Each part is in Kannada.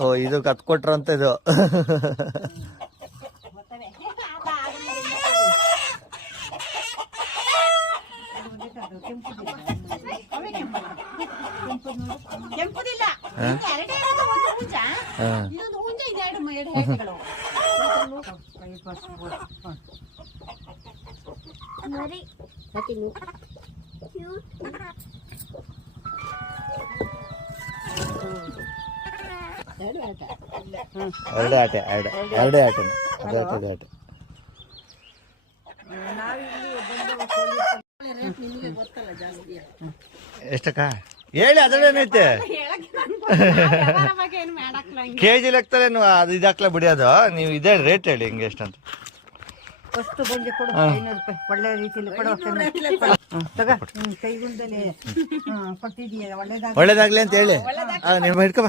ಓ ಇದು ಕತ್ಕೊಟ್ರ ಅಂತ ಇದು. ಎರಡೇ ಆಟೆ ಎರಡೇ ಆಟೆ ಆಟೆ. ಎಷ್ಟಕ್ಕ ಹೇಳಿ ಅದ್ರಲ್ಲೇನೈತೆ ಕೆಜಿ ಲೆಕ್ಕದಲ್ಲೇನು ಅದು ಇದಾಕ್ಲ ಬಿಡಿಯೋದು. ನೀವು ಇದೇ ರೇಟ್ ಹೇಳಿ ಹಿಂಗೆ ಎಷ್ಟಂತ. ಫಸ್ಟ್ ಬಂದು ಕೊಡು 500 ರೂಪಾಯಿ ಒಳ್ಳೆ ರೀತಿಯಲ್ಲಿ ಕೊಡು. ತಗ ಕೈಗುಂದಲೇ ಕೊಟ್ಟಿದೀಯ ಒಳ್ಳೇದಾಗ್ಲಿ ಅಂತ ಹೇಳಿ. ನೀವು ಹಿಡ್ಕೊ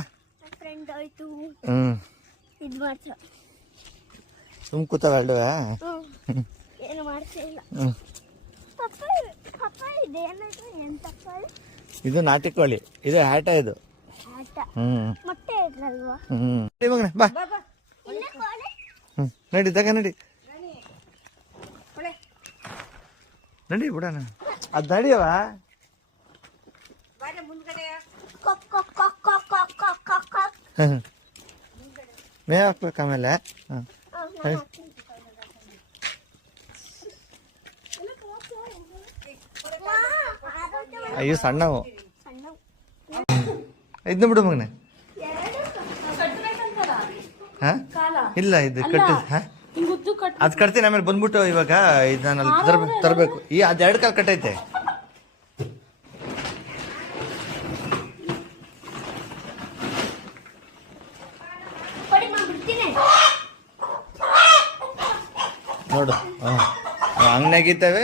ಸುಮ್ ಕೂತಾವ ಅಲ್ವಾ? ಇದು ನಾಟಿ ಕೋಳಿ, ಇದು ಹ್ಯಾಟ. ಇದು ಬಾ ನಡಿ ತಗ ನಡಿ ನಡಿ ಬಿಡೋಣ. ಅದ್ ನಡಿಯವ ಮೇ ಹಾಕ್ಬೇಕು ಆಮೇಲೆ. ಅಯ್ಯೋ ಸಣ್ಣವು ಇದನ್ನ ಬಿಡು ಮಗನೆ. ಹಾ ಇಲ್ಲ ಇದು ಕಟ್ಟಿ ಅದ್ ಕಟ್ತೀನಿ ಆಮೇಲೆ ಬಂದ್ಬಿಟ್ಟು. ಇವಾಗ ಇದು ನಾನು ಅಲ್ಲಿ ತರಬೇಕು. ಈ ಅದ್ 2 ಕಾಲು ಕಟ್ಟೈತೆ. ನೋಡು ಹಂಗ್ನಾಗಿದ್ದಾವೆ.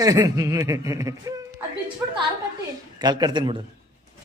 ಕಾಲ್ ಕಟ್ತೀನಿ ಬಿಡು.